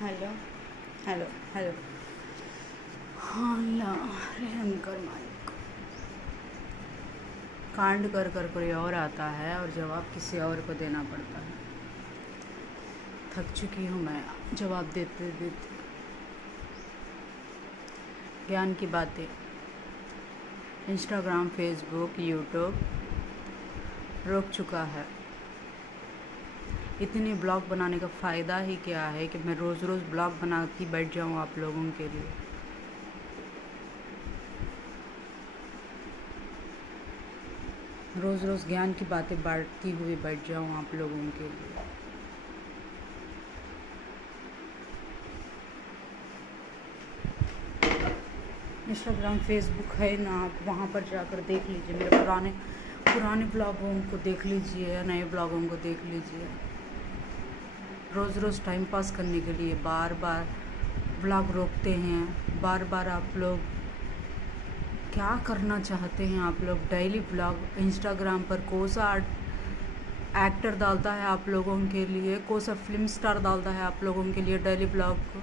Hello hello hello. अल्लाह रहम कर मालिक। कांड कर कर कोई और आता है और जवाब किसी और को देना पड़ता है। थक चुकी हूँ मैं जवाब देते देते। ज्ञान की बातें इंस्टाग्राम, फेसबुक, यूट्यूब रोक चुका है। इतनी ब्लॉग बनाने का फ़ायदा ही क्या है कि मैं रोज़ रोज़ ब्लॉग बनाती बैठ जाऊँ आप लोगों के लिए। रोज़ रोज़ ज्ञान की बातें बांटती हुई बैठ जाऊँ आप लोगों के लिए। इंस्टाग्राम, फेसबुक है ना, आप वहाँ पर जाकर देख लीजिए। मेरे पुराने ब्लॉगों को देख लीजिए, नए ब्लॉगों को देख लीजिए। रोज़ रोज़ टाइम पास करने के लिए बार बार ब्लॉग रोकते हैं। बार बार आप लोग क्या करना चाहते हैं? आप लोग डेली ब्लॉग इंस्टाग्राम पर कौन सा एक्टर डालता है आप लोगों के लिए, कौन सा फिल्म स्टार डालता है आप लोगों के लिए डेली ब्लॉग को,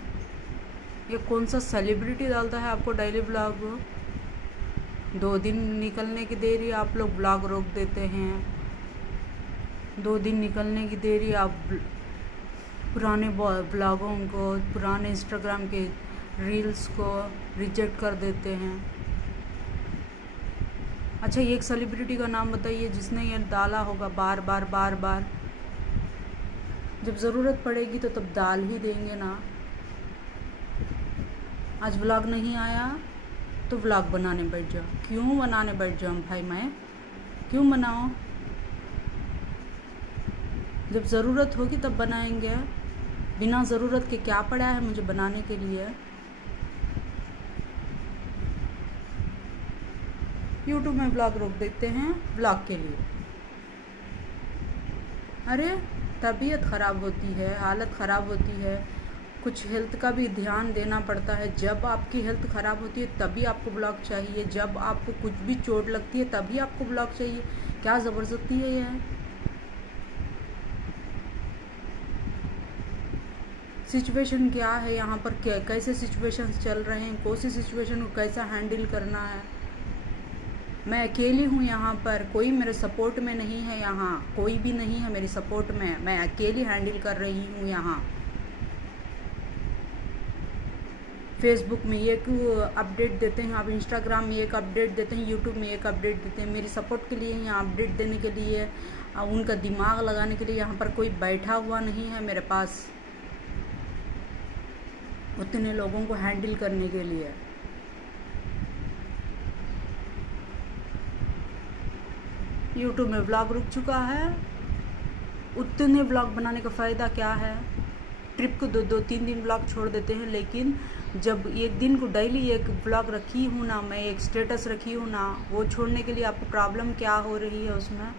ये कौन सा सेलिब्रिटी डालता है आपको डेली ब्लॉग को। 2 दिन निकलने की देरी आप लोग ब्लॉग रोक देते हैं। 2 दिन निकलने की देरी आप पुराने ब्लॉगों को, पुराने इंस्टाग्राम के रील्स को रिजेक्ट कर देते हैं। अच्छा, एक सेलिब्रिटी का नाम बताइए जिसने ये डाला होगा बार बार। जब ज़रूरत पड़ेगी तो तब डाल ही देंगे ना। आज व्लॉग नहीं आया तो व्लॉग बनाने बैठ जाओ। क्यों बनाने बैठ जाऊँ भाई? मैं क्यों बनाऊँ? जब ज़रूरत होगी तब बनाएंगे। बिना ज़रूरत के क्या पड़ा है मुझे बनाने के लिए? यूट्यूब में ब्लॉग रोक देते हैं ब्लॉग के लिए। अरे तबीयत ख़राब होती है, हालत ख़राब होती है, कुछ हेल्थ का भी ध्यान देना पड़ता है। जब आपकी हेल्थ ख़राब होती है तभी आपको ब्लॉग चाहिए। जब आपको कुछ भी चोट लगती है तभी आपको ब्लॉग चाहिए। क्या ज़बरदस्ती है यह? सिचुएशन क्या है यहाँ पर? कैसे सिचुएशन चल रहे हैं? कौन सी सिचुएशन को कैसा हैंडल करना है? मैं अकेली हूँ यहाँ पर, कोई मेरे सपोर्ट में नहीं है। यहाँ कोई भी नहीं है मेरी सपोर्ट में। मैं अकेली हैंडल कर रही हूँ। यहाँ फेसबुक में एक अपडेट देते हैं, आप इंस्टाग्राम में एक अपडेट देते हैं, यूट्यूब में एक अपडेट देते हैं। मेरी सपोर्ट के लिए यहाँ अपडेट देने के लिए, उनका दिमाग लगाने के लिए यहाँ पर कोई बैठा हुआ नहीं है मेरे पास उतने लोगों को हैंडल करने के लिए। यूट्यूब में व्लॉग रुक चुका है। उतने व्लॉग बनाने का फ़ायदा क्या है? ट्रिप को 2-3 दिन व्लॉग छोड़ देते हैं, लेकिन जब एक दिन को डेली एक व्लॉग रखी हूँ ना, मैं एक स्टेटस रखी हूँ ना, वो छोड़ने के लिए आपको प्रॉब्लम क्या हो रही है उसमें?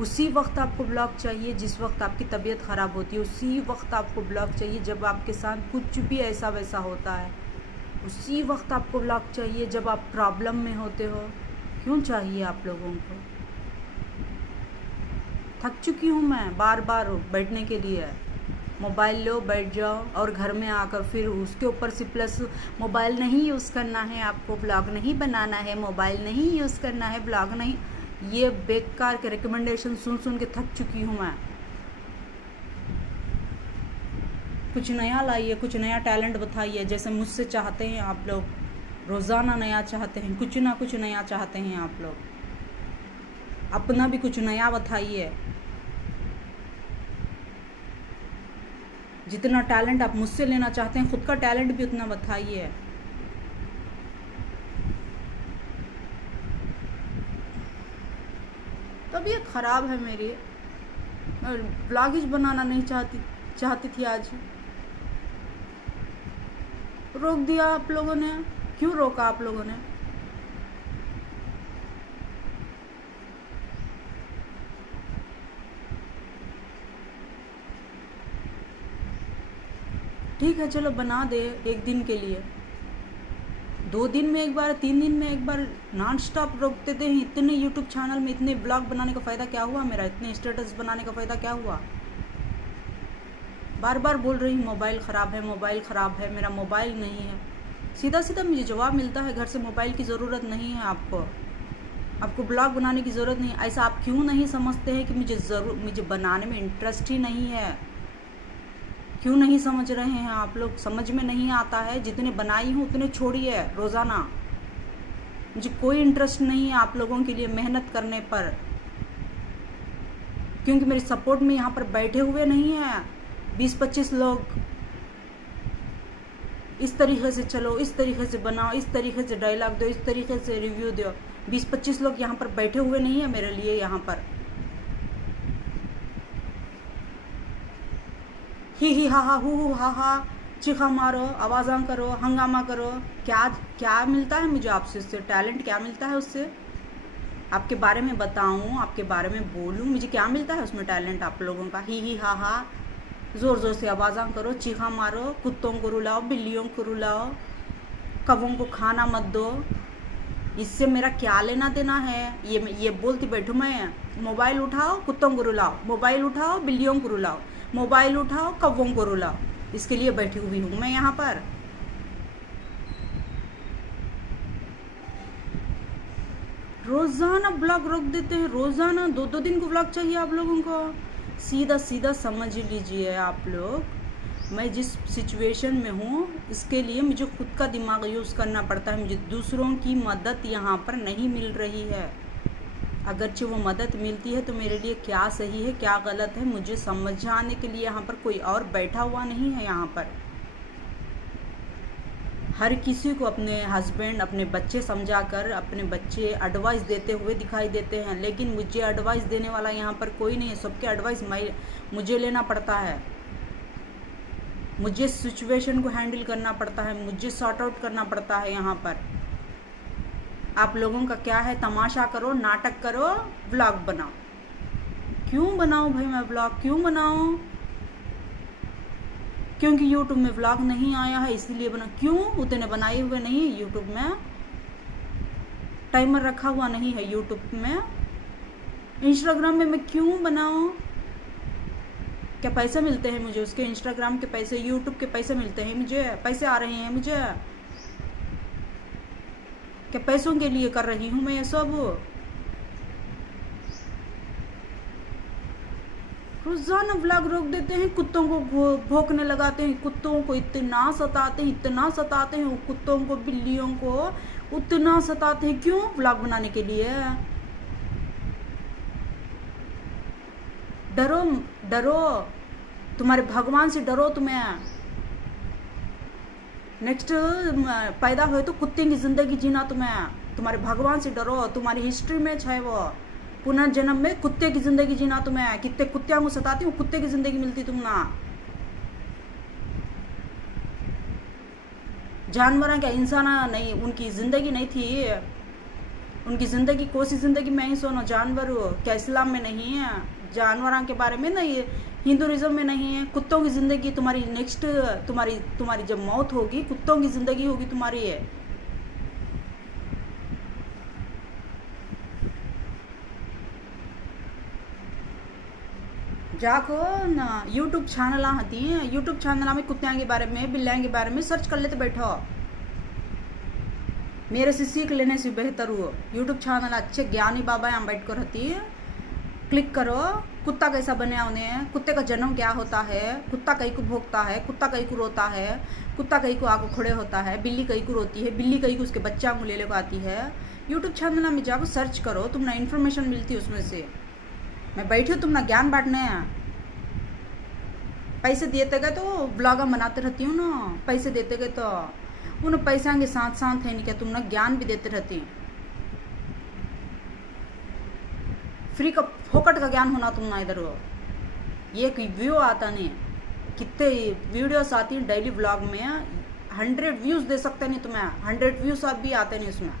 उसी वक्त आपको ब्लॉग चाहिए जिस वक्त आपकी तबीयत ख़राब होती है। उसी वक्त आपको ब्लॉग चाहिए जब आपके साथ कुछ भी ऐसा वैसा होता है। उसी वक्त आपको ब्लॉग चाहिए जब आप प्रॉब्लम में होते हो। क्यों चाहिए आप लोगों को? थक चुकी हूँ मैं बार बार बैठने के लिए। मोबाइल लो, बैठ जाओ, और घर में आकर फिर उसके ऊपर से प्लस मोबाइल नहीं यूज़ करना है आपको, ब्लॉग नहीं बनाना है, मोबाइल नहीं यूज़ करना है, ब्लॉग नहीं। ये बेकार के रिकमेंडेशन सुन सुन के थक चुकी हूँ मैं। कुछ नया लाइए, कुछ नया टैलेंट बताइए, जैसे मुझसे चाहते हैं आप लोग। रोज़ाना नया चाहते हैं, कुछ ना कुछ नया चाहते हैं आप लोग। अपना भी कुछ नया बताइए। जितना टैलेंट आप मुझसे लेना चाहते हैं, खुद का टैलेंट भी उतना बताइए। तबीयत ख़राब है मेरी, मैं ब्लॉग ही बनाना नहीं चाहती थी। आज रोक दिया आप लोगों ने। क्यों रोका आप लोगों ने? ठीक है चलो बना दे एक दिन के लिए। 2 दिन में एक बार, 3 दिन में एक बार नॉन स्टॉप रोक देते हैं। इतने यूट्यूब चैनल में इतने ब्लॉग बनाने का फ़ायदा क्या हुआ मेरा? इतने स्टेटस बनाने का फ़ायदा क्या हुआ? बार बार बोल रही हूँ मोबाइल ख़राब है, मोबाइल ख़राब है, मेरा मोबाइल नहीं है। सीधा सीधा मुझे जवाब मिलता है घर से, मोबाइल की ज़रूरत नहीं है आपको ब्लॉग बनाने की ज़रूरत नहीं है। ऐसा आप क्यों नहीं समझते हैं कि मुझे बनाने में इंटरेस्ट ही नहीं है? क्यों नहीं समझ रहे हैं आप लोग? समझ में नहीं आता है। जितने बनाई हूँ उतने छोड़िए रोज़ाना। मुझे कोई इंटरेस्ट नहीं है आप लोगों के लिए मेहनत करने पर, क्योंकि मेरे सपोर्ट में यहाँ पर बैठे हुए नहीं हैं 20-25 लोग। इस तरीके से चलो, इस तरीके से बनाओ, इस तरीके से डायलॉग दो, इस तरीके से रिव्यू दो। 20-25 लोग यहाँ पर बैठे हुए नहीं है मेरे लिए। यहाँ पर ही हा हा हु हा चीखा मारो, आवाज़ां करो, हंगामा करो। क्या मिलता है मुझे आपसे? उससे टैलेंट क्या मिलता है? उससे आपके बारे में बताऊं, आपके बारे में बोलूं, मुझे क्या मिलता है उसमें टैलेंट आप लोगों का? ही हा ज़ोर ज़ोर से आवाज़ां करो, चीखा मारो, कुत्तों को रुलाओ, बिल्लियों को रुलाओ, कौवों को खाना मत दो। इससे मेरा क्या लेना देना है? ये बोलती बैठूं मैं? मोबाइल उठाओ, कुत्तों को रुलाओ, मोबाइल उठाओ, बिल्लियों को रुलाओ, मोबाइल उठाओ, कौवों को रुलाओ। इसके लिए बैठी हुई हूँ मैं यहाँ पर। रोज़ाना ब्लॉग रोक देते हैं, रोज़ाना 2-2 दिन को ब्लॉग चाहिए आप लोगों को। सीधा सीधा समझ लीजिए आप लोग, मैं जिस सिचुएशन में हूँ इसके लिए मुझे खुद का दिमाग यूज़ करना पड़ता है। मुझे दूसरों की मदद यहाँ पर नहीं मिल रही है। अगरचे वो मदद मिलती है तो मेरे लिए क्या सही है क्या गलत है मुझे समझाने के लिए यहाँ पर कोई और बैठा हुआ नहीं है। यहाँ पर हर किसी को अपने हस्बैंड, अपने बच्चे समझाकर अपने बच्चे एडवाइस देते हुए दिखाई देते हैं, लेकिन मुझे एडवाइस देने वाला यहाँ पर कोई नहीं है। सबके एडवाइस मुझे लेना पड़ता है। मुझे सिचुएशन को हैंडल करना पड़ता है, मुझे सॉर्ट आउट करना पड़ता है। यहाँ पर आप लोगों का क्या है? तमाशा करो, नाटक करो, व्लॉग बनाओ। क्यों बनाऊं भाई मैं व्लॉग? क्यों बनाऊं? क्योंकि यूट्यूब में व्लॉग नहीं आया है इसीलिए बना। क्यों? उतने बनाए हुए नहीं है यूट्यूब में, टाइमर रखा हुआ नहीं है यूट्यूब में। इंस्टाग्राम में मैं क्यों बनाऊं? क्या पैसे मिलते हैं मुझे उसके? इंस्टाग्राम के पैसे, यूट्यूब के पैसे मिलते हैं मुझे? पैसे आ रहे हैं मुझे? क्या पैसों के लिए कर रही हूँ मैं ये सब? रोजाना व्लॉग रोक देते हैं, कुत्तों को भौंकने लगाते हैं, कुत्तों को इतना सताते हैं, इतना सताते हैं, कुत्तों को, बिल्लियों को उतना सताते हैं। क्यों? व्लॉग बनाने के लिए। डरो, डरो, तुम्हारे भगवान से डरो। तुम्हें नेक्स्ट पैदा हुए तो कुत्ते की जिंदगी जीना। तुम्हारे भगवान से डरो। तुम्हारी हिस्ट्री में है वो पुनर्जन्म में कुत्ते की जिंदगी जीना। तुम्हें कितने कुत्तियों को सताती हूँ, कुत्ते की जिंदगी मिलती तुम ना। जानवर क्या इंसान नहीं? उनकी जिंदगी नहीं थी? उनकी जिंदगी कौन सी जिंदगी में ही सोनो? जानवर हो क्या इस्लाम में नहीं है? जानवरों के बारे में नहीं है, हिंदुइज्म में नहीं है। कुत्तों की जिंदगी तुम्हारी नेक्स्ट, तुम्हारी जब मौत होगी कुत्तों की जिंदगी होगी तुम्हारी है। जाको ना यूट्यूब चैनल आती है, यूट्यूब चैनल में कुत्तियों के बारे में, बिल्लियों के बारे में सर्च कर लेते बैठो। मेरे से सीख लेने से बेहतर हो। यूट्यूब चैनल अच्छे ज्ञानी बाबा यहाँ बैठ कर रहती है, क्लिक करो। कुत्ता कैसा बने उन्हें, कुत्ते का जन्म क्या होता है, कुत्ता कहीं को भोंकता है, कुत्ता कहीं को रोता है, कुत्ता कहीं को आगे खड़े होता है, बिल्ली कहीं को रोती है, बिल्ली कहीं को उसके बच्चा को ले लेकर आती है। यूट्यूब चैनल में जाकर सर्च करो, तुम ना इन्फॉर्मेशन मिलती है उसमें से। मैं बैठी हूँ तुम ना ज्ञान बांटने हैं। पैसे देते गए तो ब्लॉग बनाते रहती हूँ ना, पैसे देते गए तो उन पैसा के साथ साथ है नहीं क्या तुम ना ज्ञान भी देते रहती। फ्री का फोकट का ज्ञान होना तुम ना इधर हो। ये व्यू आता नहीं, कितने वीडियोस आती हैं डेली ब्लॉग में, 100 व्यूज दे सकते नहीं तुम्हें, 100 व्यूज भी आते नहीं उसमें।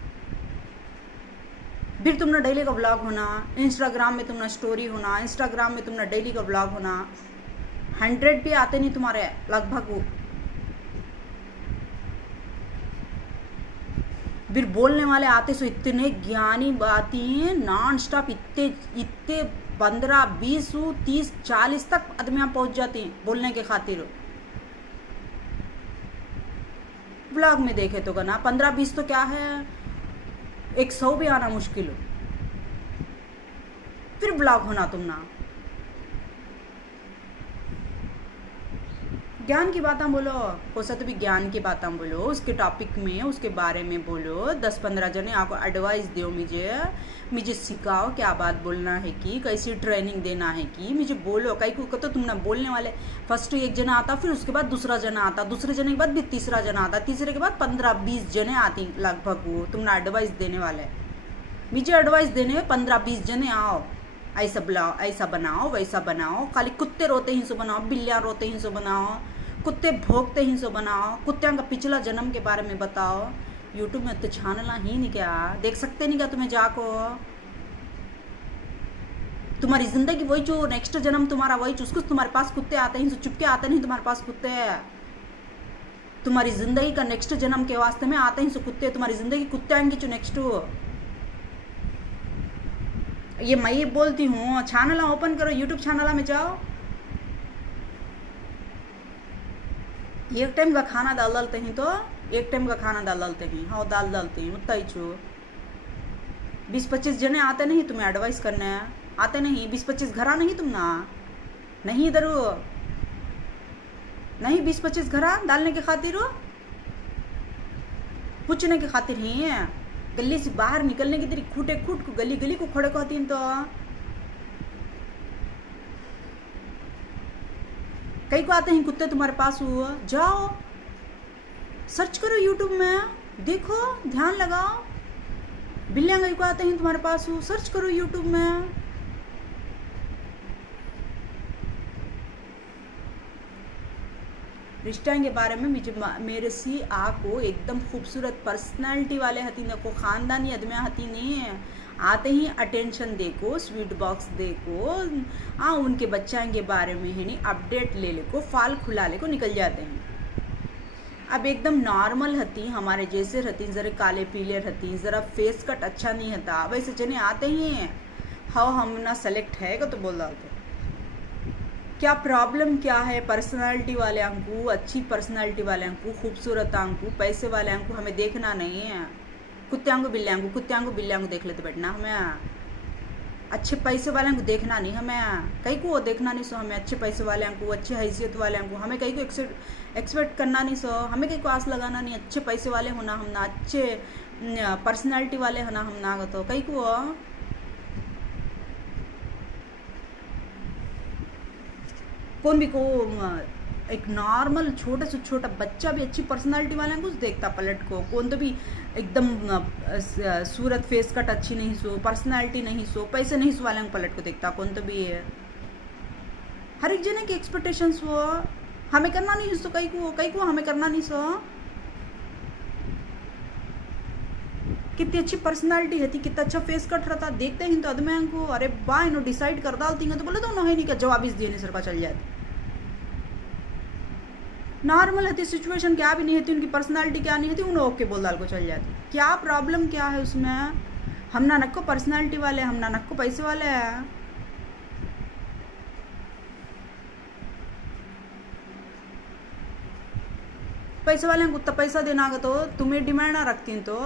फिर तुमने डेली का ब्लॉग होना, इंस्टाग्राम में तुमने स्टोरी होना, इंस्टाग्राम में तुमने डेली का ब्लॉग होना, 100 भी आते नहीं तुम्हारे लगभग। फिर बोलने वाले आते सो इतने ज्ञानी बातें नॉन स्टॉप, इतने 15, 20, 30, 40 तक आदमियाँ पहुँच जाते हैं बोलने के खातिर। ब्लॉग में देखे तो ना 15-20 तो क्या है, 100 भी आना मुश्किल हो, फिर ब्लॉग होना तुम ना। ज्ञान की बातें बोलो, हो सकता भी ज्ञान की बातें बोलो, उसके टॉपिक में उसके बारे में बोलो। 10-15 जने आपको एडवाइस दो, मुझे सिखाओ क्या बात बोलना है कि कैसी ट्रेनिंग देना है कि मुझे बोलो। कई को तो तुम ना बोलने वाले, फर्स्ट एक जना आता, फिर उसके बाद दूसरा जना आता, दूसरे जने के बाद भी तीसरा जना आता, तीसरे के बाद 15-20 जने आती लगभग। वो तुम ना एडवाइस देने वाले, मुझे एडवाइस देने में 15-20 जने आओ, ऐसा बुलाओ, ऐसा बनाओ, वैसा बनाओ। खाली कुत्ते रोते ही सो बनाओ, बिल्लियाँ रोते ही सो बनाओ, कुत्ते भोंकते ही सो बनाओ, कुत्तियों का पिछला जन्म के बारे में बताओ। यूट्यूब में तो छानना ही नहीं, क्या देख सकते नहीं क्या तुम्हें जाको? तुम्हारी जिंदगी वही जो नेक्स्ट जन्म तुम्हारा वही उसको तुम्हारे पास कुत्ते आते हैं, चुपके आते नहीं तुम्हारे पास कुत्ते। तुम्हारी जिंदगी का नेक्स्ट जन्म के वास्ते में आते हैं कुत्ते, तुम्हारी जिंदगी कुत्ते आएंगे जो नेक्स्ट। ये मैं ये बोलती हूँ, चैनल ओपन करो, यूट्यूब चैनल में जाओ, एक टाइम का खाना डाल डालते हैं, तो एक टाइम का खाना डाल डालते हैं, हाँ दाल डालते हैं उतना ही छो। 20-25 जने आते नहीं तुम्हें एडवाइस करने, आते नहीं 20-25 घरा नहीं तुम ना, नहीं इधर नहीं 20-25 घरा डालने के खातिर, पूछने के खातिर ही है। गली से बाहर निकलने की तेरी खूटे खूट को गली गली को खड़े कहती हैं। तो कई को आते हैं कुत्ते तुम्हारे पास, हुआ जाओ सर्च करो यूट्यूब में, देखो ध्यान लगाओ। बिल्लियाँ कई को आते हैं तुम्हारे पास, सर्च करो यूट्यूब में। रिश्ते के बारे में मेरे सी को एकदम खूबसूरत पर्सनालिटी वाले हती को, खानदानी आदमियाँ हती नहीं है, आते ही अटेंशन देखो, स्वीट बॉक्स देखो, उनके बच्चा के बारे में है नहीं अपडेट ले को, फाल खुला ले को निकल जाते हैं। अब एकदम नॉर्मल हती हमारे जैसे रहती, जरा काले पीले रहती, ज़रा फेस कट अच्छा नहीं होता, वैसे जने आते ही हैं। हाँ हम ना सेलेक्ट है को तो बोल डालते, क्या प्रॉब्लम क्या है? पर्सनालिटी वाले अंकु, अच्छी पर्सनालिटी वाले अंकु, खूबसूरत अंकु, पैसे वाले अंकु हमें देखना नहीं है। कुत्तियाँ को बिल्लियाँ को, कुत्तियाँ को बिल्लियाँ को देख लेते बैठना हमें, अच्छे पैसे वाले को देखना नहीं हमें, कहीं को देखना नहीं सो हमें। अच्छे पैसे वाले को, अच्छी हैसियत वाले को हमें कहीं को एक्सपेक्ट करना नहीं सो, हमें कहीं को आस लगाना नहीं। अच्छे पैसे वाले होना हम ना, अच्छे पर्सनालिटी वाले होना हम ना, तो कहीं को कौन भी को एक नॉर्मल छोटे से छोटा बच्चा भी अच्छी पर्सनालिटी वाले कुछ देखता पलट को, कौन तो भी एकदम सूरत फेस कट अच्छी नहीं सो, पर्सनालिटी नहीं सो, पैसे नहीं सो वाले पलट को देखता, कौन तो भी है। हर एक जने की एक्सपेक्टेशंस वो हमें करना नहीं सो, कई को हमें करना नहीं सो। कितनी अच्छी पर्सनालिटी है, कितना अच्छा फेस कट रहता, देखते ही तो आदमी को अरे बाय नो डिसाइड कर डालती हैं, तो बोले तो उन्होंने नहीं क्या जवाब इस देने सर का चल जाती। नॉर्मल है सिचुएशन, क्या भी नहीं है, उनकी पर्सनालिटी क्या नहीं है, उन्हें ओके बोल डाल को चल जाती। क्या प्रॉब्लम क्या है उसमें? हम ना नक्को पर्सनालिटी वाले, हम ना नक्को पैसे वाले हैं। पैसे वाले को उतना पैसा देना तो तुम्हें डिमांड ना रखती तो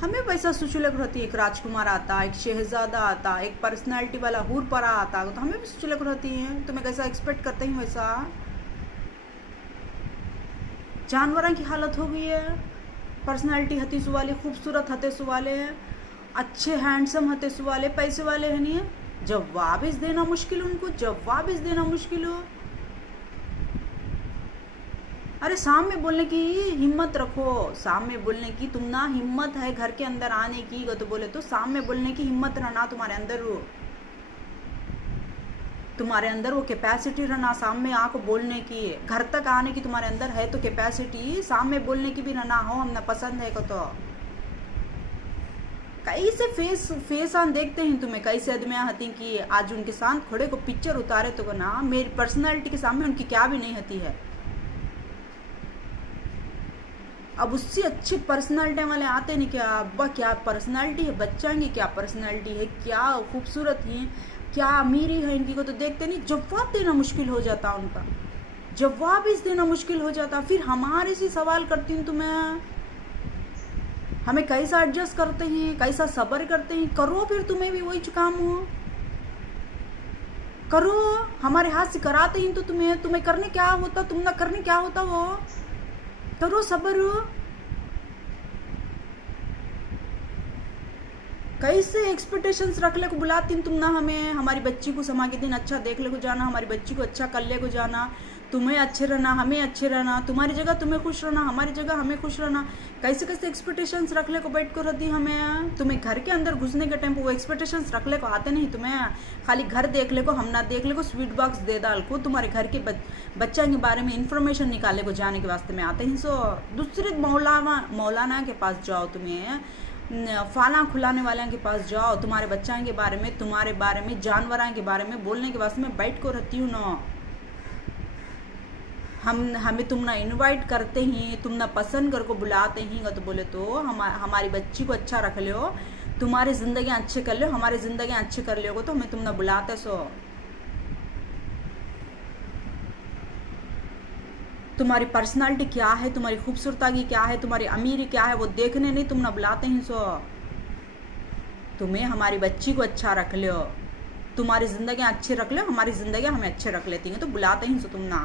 हमें पैसा सुचुलक रहती। एक राजकुमार आता, एक शहजादा आता, एक पर्सनालिटी वाला हूर परा आता, तो हमें भी सुचुलक रहती है। तुम्हें कैसा एक्सपेक्ट करते हैं वैसा। जानवरों की हालत हो गई है, पर्सनालिटी हती सुवाले, खूबसूरत हते सुवाले, अच्छे हैंडसम हते सुवाले, पैसे वाले है नहीं है, जवाब इस देना मुश्किल, उनको जवाब इस देना मुश्किल हो। अरे सामने बोलने की हिम्मत रखो, सामने बोलने की तुम ना हिम्मत है घर के अंदर आने की, तो बोले तो सामने बोलने की हिम्मत रहना तुम्हारे अंदर, हो तुम्हारे अंदर वो कैपेसिटी रहना सामने आको बोलने की, घर तक आने की तुम्हारे अंदर है तो कैपेसिटी, सामने बोलने की भी रहना हो हमने पसंद है को। तो कैसे फेस ऑन देखते हैं तुम्हें, कैसे आदमियाँ हती कि आज उनके साथ खड़े को पिक्चर उतारे तो ना मेरी पर्सनैलिटी के सामने उनकी क्या भी नहीं हती है। अब उससे अच्छे पर्सनालिटी वाले आते नहीं क्या? अब्बा क्या पर्सनालिटी है बच्चा की, क्या पर्सनालिटी है, क्या खूबसूरत है, क्या अमीरी है इनकी को तो देखते नहीं। जवाब देना मुश्किल हो जाता उनका, जवाब इस देना मुश्किल हो जाता। फिर हमारे से सवाल करती हूँ तुम्हें, हमें कैसा एडजस्ट करते हैं, कैसा सब्र करते हैं। करो फिर तुम्हें भी वही काम हो, करो। हमारे हाथ से कराते हैं तो तुम्हें करने क्या होता, तुम ना करने क्या होता, वो करो सब्र। कैसे एक्सपेक्टेशंस रख ले को बुलाती तुम ना हमें, हमारी बच्ची को समा के दिन अच्छा देख ले को जाना, हमारी बच्ची को अच्छा कर ले को जाना, तुम्हें अच्छे रहना, हमें अच्छे रहना, तुम्हारी जगह तुम्हें खुश रहना, हमारी जगह हमें खुश रहना। कैसे कैसे एक्सपेक्टेशंस रख ले को बैठ कर रहती हमें। तुम्हें घर के अंदर घुसने के टाइम वो एक्सपेक्टेशंस रख ले को आते नहीं तुम्हें। खाली घर देख ले को, हम ना देख ले को, स्वीट बॉक्स दे डाल को, तुम्हारे घर के बच्चा के बारे में इंफॉर्मेशन निकाले को जाने के वास्ते में आते हैं। सो दूसरे मौलाना के पास जाओ, तुम्हें फाला खुलाने वाले के पास जाओ, तुम्हारे बच्चा के बारे में, तुम्हारे बारे में, जानवरों के बारे में बोलने के वास्ते में बैठ को रहती हूँ ना। हमें तुम ना इनवाइट करते ही, तुम ना पसंद कर को बुलाते ही तो बोले तो हमारी बच्ची को अच्छा रख लो, तुम्हारी जिंदगी अच्छे कर लो, हमारी जिंदगी अच्छे कर लो तो हमें तुम ना बुलाते। सो तुम्हारी पर्सनालिटी क्या है, तुम्हारी खूबसूरती क्या है, तुम्हारी अमीरी क्या है, वो देखने नहीं तुम ना बुलाते हैं। सो तुम्हें हमारी बच्ची को अच्छा रख लो, तुम्हारी जिंदगी अच्छे रख लो, हमारी जिंदगी हमें अच्छे रख लेती हैं तो बुलाते हैं। सो तुम ना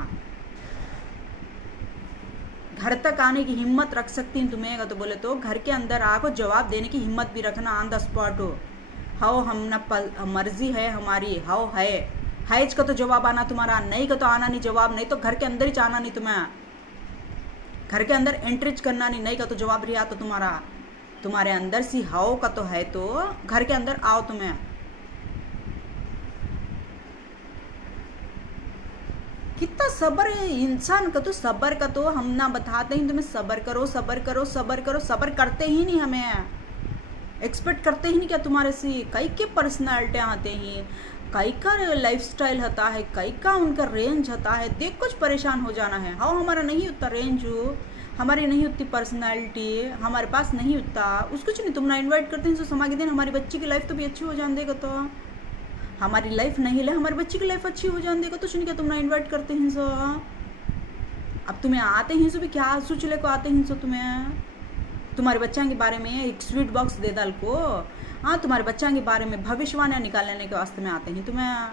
घर तक आने की हिम्मत रख सकती हैं तुम्हें तो बोले तो घर के अंदर आको जवाब देने की हिम्मत भी रखना ऑन द स्पॉट हो। हाओ हम ना मर्जी है हमारी, हाओ है इसका तो जवाब आना तुम्हारा, नहीं का तो आना नहीं जवाब, नहीं तो घर के अंदर ही जाना नहीं तुम्हें, घर के अंदर एंट्रीज करना नहीं का तो जवाब रिया तो तुम्हारे अंदर सी हाओ का तो है तो घर के अंदर आओ। तुम्हें कितना सब्र है इंसान का, तो सब्र का तो हम ना बताते हैं तुम्हें, सब्र करो सब्र करो सब्र करो, सब्र करते ही नहीं, हमें एक्सपेक्ट करते ही नहीं क्या तुम्हारे से। कई के पर्सनालिटी आते हैं, कई का लाइफस्टाइल होता है, कई का उनका रेंज होता है, देख कुछ परेशान हो जाना है। हाँ हमारा नहीं उतना रेंज हो, हमारी नहीं उतनी पर्सनालिटी, हमारे पास नहीं उतना उसको नहीं तुम ना इन्वाइट करते हैं। समा के दिन हमारी बच्ची की लाइफ तो भी अच्छी हो जान देगा, तो हमारी लाइफ नहीं ले हमारी बच्ची की लाइफ अच्छी हो जान देगा तो सुन क्या तुम ना इन्वाइट करते हैं। सो अब तुम्हें आते हैं सो भी क्या सोच ले को आते हैं। सो तुम्हारे बच्चा के बारे में एक स्वीट बॉक्स दे डाल को, हाँ तुम्हारे बच्चा के बारे में भविष्यवाणी निकालने के वास्ते में आते हैं तुम्हें,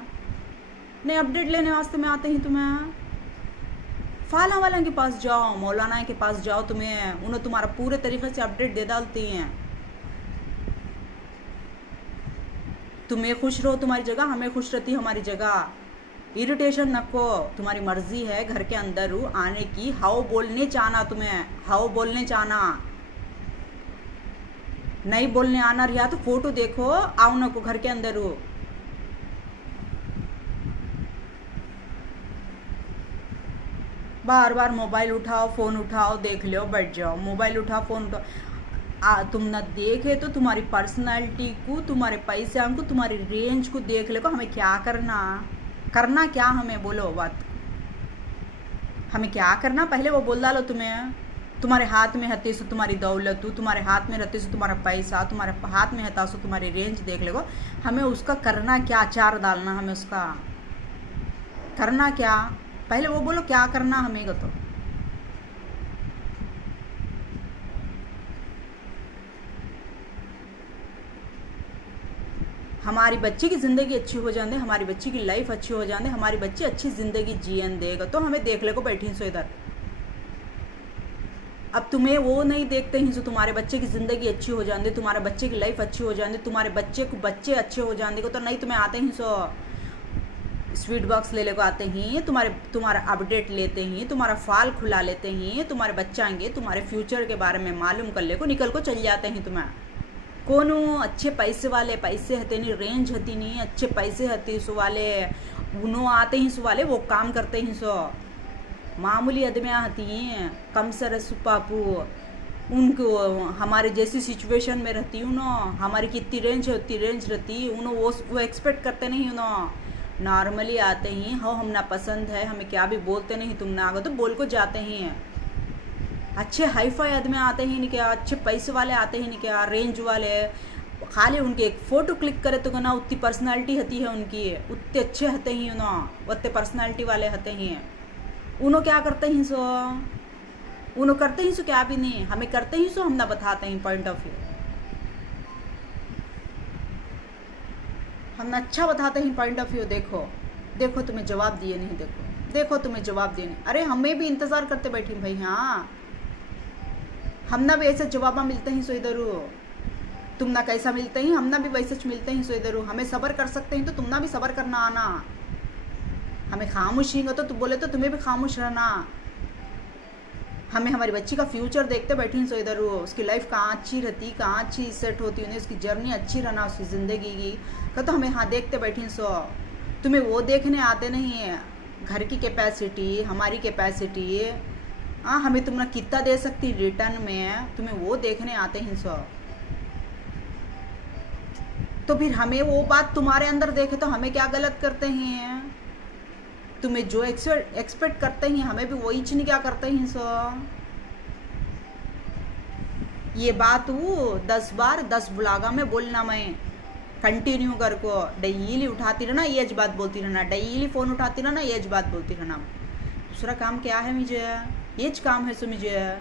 नहीं अपडेट लेने वास्ते में आते हैं तुम्हें। फाला वाला के पास जाओ, मौलाना के पास जाओ, उन्हें तुम्हारा पूरे तरीके से अपडेट दे डालती हैं। तुम्हें खुश रहो तुम्हारी जगह, हमें खुश रहती हमारी जगह। इरिटेशन नको, तुम्हारी मर्जी है घर के अंदर आने की, हाओ बोलने चाहना, तुम्हें हाओ बोलने चाहना, नहीं बोलने आना रिया तो फोटो देखो आओ नको घर के अंदर हो। बार बार मोबाइल उठाओ फोन उठाओ देख लो बैठ जाओ, मोबाइल उठाओ फोन उठाओ। तुम ना देखे तो तुम्हारी पर्सनालिटी को, तुम्हारे पैसे को, तुम्हारी रेंज को देख ले को हमें क्या करना क्या हमें बोलो बात, हमें क्या करना पहले वो बोल डालो। तुम्हारे हाथ में हती सो तुम्हारी दौलत, तुम्हारे हाथ में रहती सो तुम्हारा पैसा, तुम्हारे हाथ में हता सो तुम्हारी रेंज देख ले को, हमें उसका करना क्या, अचार डालना, हमें उसका करना क्या पहले वो बोलो क्या करना हमें को। तो हमारी बच्ची की ज़िंदगी अच्छी हो जाने, हमारी बच्ची की लाइफ अच्छी हो जाने, हमारी बच्ची अच्छी ज़िंदगी जीवन देगा तो हमें देख ले को बैठी सो इधर। अब तुम्हें वो नहीं देखते हैं जो तुम्हारे बच्चे की ज़िंदगी अच्छी हो जाने, तुम्हारे बच्चे की लाइफ अच्छी हो जाने, तुम्हारे बच्चे अच्छे हो जाने को तो नहीं तुम्हें आते हैं सो स्वीट बॉक्स ले को आते हैं, तुम्हारा अपडेट लेते हैं, तुम्हारा फाल खुला लेते हैं, तुम्हारे बच्चाएंगे तुम्हारे फ्यूचर के बारे में मालूम कर ले को निकल को चल जाते हैं। तुम्हें कौन अच्छे पैसे वाले, पैसे हते नहीं, रेंज हती नहीं, अच्छे पैसे हती सो वाले उनो आते हैं, सो वाले वो काम करते हैं। सो मामूली आदमियाँ हती हैं कम सर सुपापू, उनको हमारे जैसी सिचुएशन में रहती हूँ ना, हमारी कितनी रेंज है उतनी रेंज रहती उन्हों वो एक्सपेक्ट करते नहीं ना, नॉर्मली आते ही हो हम ना पसंद है, हमें क्या भी बोलते नहीं, तुम ना आगो तो बोल को जाते ही हैं। अच्छे हाईफाई आदमी आते ही नहीं क्या, अच्छे पैसे वाले आते ही नहीं क्या, रेंज वाले खाली उनके एक फ़ोटो क्लिक करे तो ना उतनी पर्सनालिटी होती है उनकी, उतने अच्छे होते ही ना, उतने पर्सनालिटी वाले होते ही हैं। उन्हों क्या करते हैं सो, उन्हों करते ही सो क्या भी नहीं, हमें करते ही सो हम ना बताते हैं पॉइंट ऑफ व्यू, हम ना अच्छा बताते हैं पॉइंट ऑफ व्यू। देखो देखो तुम्हें जवाब दिए नहीं, देखो देखो तुम्हें जवाब दिए नहीं। अरे हमें भी इंतज़ार करते बैठी भाई, हाँ हम ना भी ऐसे जवाब मिलते हैं सो इधर, तुम ना कैसा मिलते ही हम ना भी वैसे मिलते हैं सो इधर। हमें सब्र कर सकते हैं तो तुम ना भी सब्र करना आना, हमें खामोश ही तो तुम बोले तो तुम्हें भी खामोश रहना। हमें हमारी बच्ची का फ्यूचर देखते बैठी सो इधर, उसकी लाइफ कहाँ अच्छी रहती, कहाँ अच्छी सेट होती, उन्हें उसकी जर्नी अच्छी रहना उसकी ज़िंदगी की, तो हमें हाँ देखते बैठी सो। तुम्हें वो देखने आते नहीं है घर की कैपेसिटी, हमारी कैपेसिटी, हाँ हमें तुम ना कितना दे सकती रिटर्न में, तुम्हें वो देखने आते हैं सो। तो फिर हमें वो बात तुम्हारे अंदर देखे तो हमें क्या गलत करते हैं, तुम्हें जो एक्सपेक्ट करते हैं हमें भी वही चीज क्या करते हैं सो। ये बात वो 10 बार 10 ब्लॉगा में बोलना, मैं कंटिन्यू कर को डेली उठाती रहना, ये बात बोलती रहना, डेली फ़ोन उठाती रहना, ये बात बोलती रहना। दूसरा काम क्या है मुझे, ये काम है सो मुझे।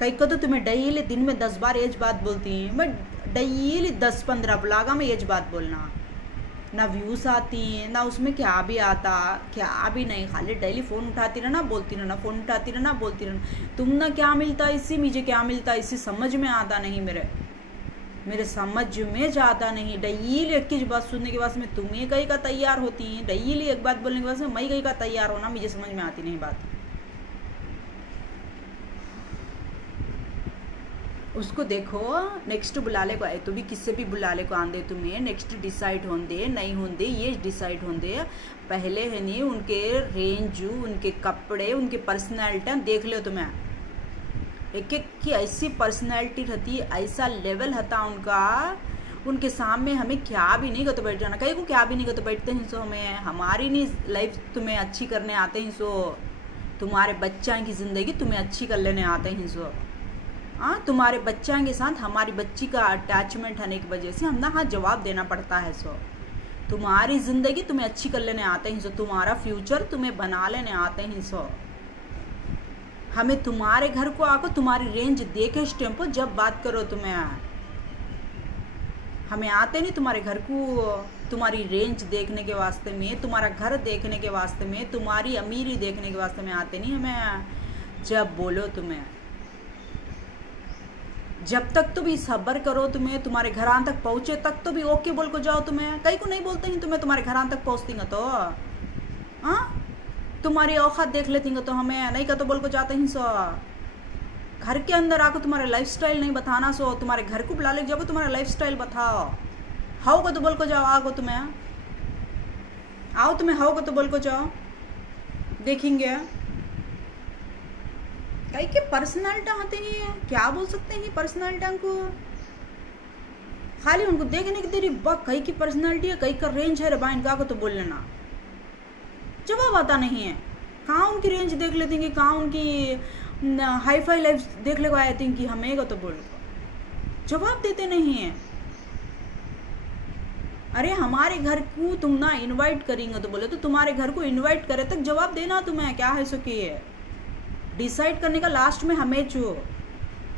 कई को तो तुम्हें डेली दिन में 10 बार ये बात बोलती हैं, मैं डेली 10-15 ब्लॉगा में ये बात बोलना, ना व्यूज़ आती हैं ना उसमें क्या भी आता, क्या भी नहीं, खाली डेली फ़ोन उठाती रहना, बोलती रहना, फ़ोन उठाती रहना, बोलती रहना। तुम ना क्या मिलता इससे, मुझे क्या मिलता इससे समझ में आता नहीं, मेरे समझ में जाता नहीं। डेली एक की बात सुनने के बाद में तुम्हें कहीं का तैयार होती हैं, डेली एक बात बोलने के बाद में मैं कहीं का तैयार होना, मुझे समझ में आती नहीं बात। उसको देखो नेक्स्ट बुला ले को आए तो भी किससे भी बुला ले को आंदे, तुम्हें नेक्स्ट डिसाइड हों दे नहीं हों दे, ये डिसाइड हों दे पहले है नहीं, उनके रेंज, उनके कपड़े, उनके पर्सनैलिटी देख लो तुम्हें। एक एक की ऐसी पर्सनैलिटी रहती, ऐसा लेवल था उनका, उनके सामने हमें क्या भी नहीं तो बैठ जाना, कहीं को क्या भी नहीं तो बैठते हैं सो। हमें हमारी नहीं लाइफ तुम्हें अच्छी करने आते हैं सो, तुम्हारे बच्चा की ज़िंदगी तुम्हें अच्छी कर लेने आते हैं सो। हाँ तुम्हारे बच्चा के साथ हमारी बच्ची का अटैचमेंट होने की वजह से हम ना हाँ जवाब देना पड़ता है सो। तुम्हारी ज़िंदगी तुम्हें अच्छी कर लेने आते हैं सो, तुम्हारा फ्यूचर तुम्हें बना लेने आते हैं सो। हमें तुम्हारे घर को आको तुम्हारी रेंज देखे इस टेम्पो जब बात करो तुम्हें, हमें आते नहीं तुम्हारे घर को, तुम्हारी रेंज देखने के वास्ते में, तुम्हारा घर देखने के वास्ते में, तुम्हारी अमीरी देखने के वास्ते में आते नहीं हमें। जब बोलो तुम्हें, जब तक तो भी सब्र करो, तुम्हें तुम्हारे घरान तक पहुँचे तक तो भी ओके बोल को जाओ। तुम्हें कहीं को नहीं बोलते हैं तुम्हें तुम्हारे घरान तक पहुँचती तो, हाँ तुम्हारी औकात देख लेती तो हमें नहीं का तो बोल को जाते हैं सो। घर के अंदर आको तुम्हारा लाइफस्टाइल नहीं बताना सो, तुम्हारे घर को बुला ले जाओ, तुम्हारा लाइफस्टाइल बताओ। हाउ को तो बोल को जाओ, आगो तुम्हें आओ, तुम्हें हाउ को तो बोल को जाओ, देखेंगे कई के पर्सनालिटी आते हैं, क्या बोल सकते हैं पर्सनालिटी को, खाली उनको देखने की देरी बक कई की पर्सनालिटी है, कई का रेंज है रे बा, इनका को तो बोल लेना जवाब आता नहीं है। कहाँ उनकी रेंज देख लेते हैं, कहाँ उनकी हाई फाई लाइफ देख ले आए थे कि हमें को तो बोल, जवाब देते नहीं है। अरे हमारे घर को तुम ना इनवाइट करेंगे तो बोले तो तुम्हारे घर को इनवाइट करे तक जवाब देना तुम्हें, क्या है सो कि डिसाइड करने का लास्ट में हमें जो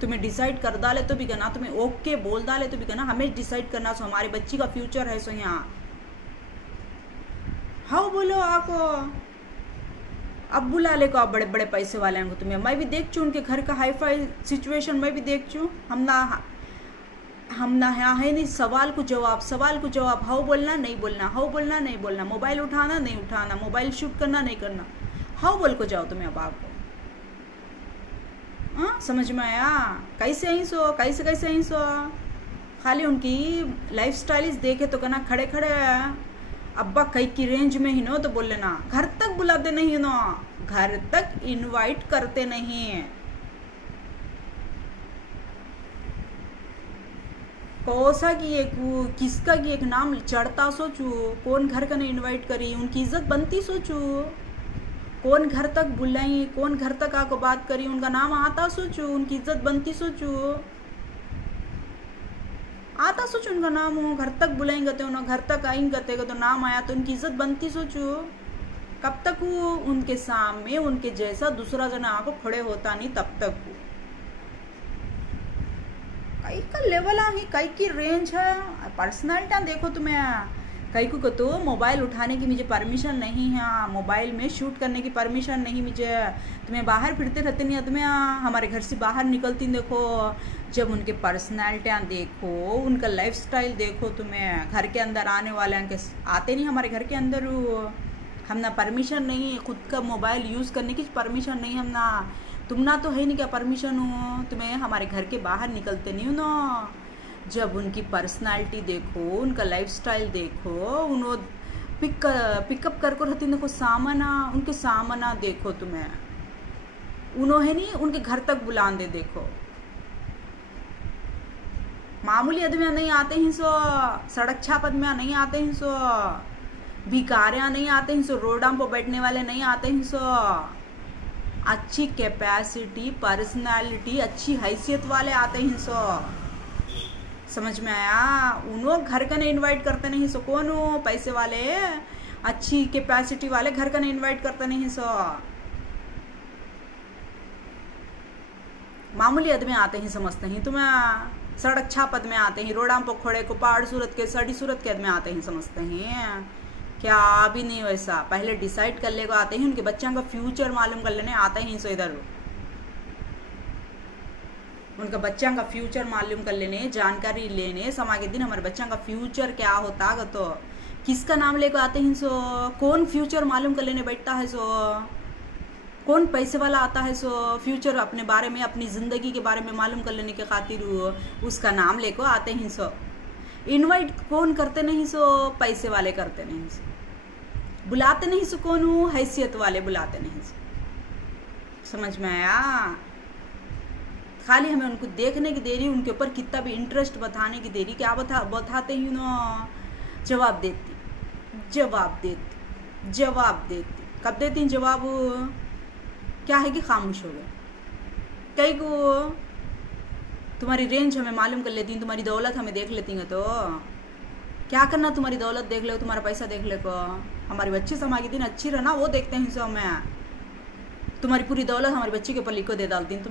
तुम्हें डिसाइड कर डाले तो भी करना, तुम्हें ओके बोल डाले तो भी करना, हमें डिसाइड करना सो, हमारी बच्ची का फ्यूचर है सो। यहाँ हाँ बोलो आको, अब बुला ले को आप बड़े बड़े पैसे वाले हैं तुम्हें, मैं भी देख चू उनके घर का हाई फाई सिचुएशन, मैं भी देख चू। हम ना यहाँ है नहीं, सवाल को जवाब, हाउ बोलना नहीं बोलना, हाउ बोलना नहीं बोलना, मोबाइल उठाना नहीं उठाना, मोबाइल शूट करना नहीं करना, हाउ बोल को जाओ तुम्हें। अब आपको हाँ समझ में आया, कैसे आई सो, कैसे आई सो। खाली उनकी लाइफ स्टाइल देखे तो कहना खड़े खड़े अब्बा कई की रेंज में ही नो तो बोल लेना, घर तक बुलाते नहीं नो, घर तक इनवाइट करते नहीं। कौसा की एक किसका की एक नाम चढ़ता सोचू, कौन घर का नहीं इनवाइट करी, उनकी इज्जत बनती सोचू। कौन घर तक बुलाई, कौन घर तक आको बात करी, उनका नाम आता सोचो, उनकी इज्जत बनती सोचो, आता सोचो उनका नाम हो, घर तक बुलाएंगे तो घर तक आएंगे तो नाम आया तो उनकी इज्जत बनती सोचो। कब तक वो उनके सामने उनके जैसा दूसरा जना आको खड़े होता नहीं तब तक वो कई का लेवल है, कई की रेंज है, पर्सनालिटी देखो तुम्हें। कई को तो मोबाइल उठाने की मुझे परमिशन नहीं है, मोबाइल में शूट करने की परमिशन नहीं मुझे। तुम्हें बाहर फिरते रहते नहीं, तुम्हें हमारे घर से बाहर निकलती देखो, जब उनके पर्सनालिटियाँ देखो, उनका लाइफस्टाइल देखो, तुम्हें घर के अंदर आने वाले आते नहीं हमारे घर के अंदर, हम ना परमिशन नहीं, खुद का मोबाइल यूज़ करने की परमिशन नहीं हम ना, तुम ना तो है नहीं क्या परमिशन हो, तुम्हें हमारे घर के बाहर निकलते नहीं हो ना। जब उनकी पर्सनालिटी देखो, उनका लाइफस्टाइल देखो, उन्होंने पिकअप करके रहती देखो, सामना उनके सामना देखो, तुम्हें उन्होंने नहीं उनके घर तक बुला दे देखो। मामूली आदमी नहीं आते हैं सो, सड़क छाप आदमी नहीं आते हैं सो, भिखारियाँ नहीं आते हैं सो, रोडां पर बैठने वाले नहीं आते हैं सो, अच्छी कैपेसिटी, पर्सनालिटी, अच्छी हैसियत वाले आते हैं सो। समझ में आया? उन्हों घर का नहीं इनवाइट करते नहीं सो, कौन हो पैसे वाले अच्छी कैपेसिटी वाले घर का नहीं इनवाइट करते नहीं सो, मामूली आदमी आते हैं समझते हैं तुम्हें, सड़क छापत में आते हैं, रोडां पर खड़े को पहाड़ सूरत के सड़ी सूरत के आदमी आते हैं समझते हैं क्या? अभी नहीं वैसा, पहले डिसाइड कर ले को आते हैं, उनके बच्चों का फ्यूचर मालूम कर लेने आते हैं सो, इधर उनका बच्चों का फ्यूचर मालूम कर लेने, जानकारी लेने, समा के दिन हमारे बच्चों का फ्यूचर क्या होता है तो किसका नाम लेकर आते हैं सो, कौन फ्यूचर मालूम कर लेने बैठता है सो, कौन पैसे वाला आता है सो, फ्यूचर अपने बारे में, अपनी ज़िंदगी के बारे में मालूम कर लेने के खातिर उसका नाम लेकर आते हैं सो। इनवाइट कौन करते नहीं सो, पैसे वाले करते नहीं सो, बुलाते नहीं सो, कौन हो हैसियत वाले बुलाते नहीं सो। समझ में आया? खाली हमें उनको देखने की देरी, उनके ऊपर कितना भी इंटरेस्ट बताने की देरी, क्या बताते ही ना, जवाब देती जवाब देती जवाब देती। कब देती हैं जवाब? क्या है कि खामोश हो गए। कई को तुम्हारी रेंज हमें मालूम कर लेती हैं, तुम्हारी दौलत हमें देख लेती हैं, तो क्या करना, तुम्हारी दौलत देख ले, तुम्हारा पैसा देख ले को, हमारी बच्ची समा के दिन अच्छी रहना वो देखते हैं सो, हमें तुम्हारी पूरी दौलत हमारी बच्ची के ऊपर लिखो दे डालती हैं,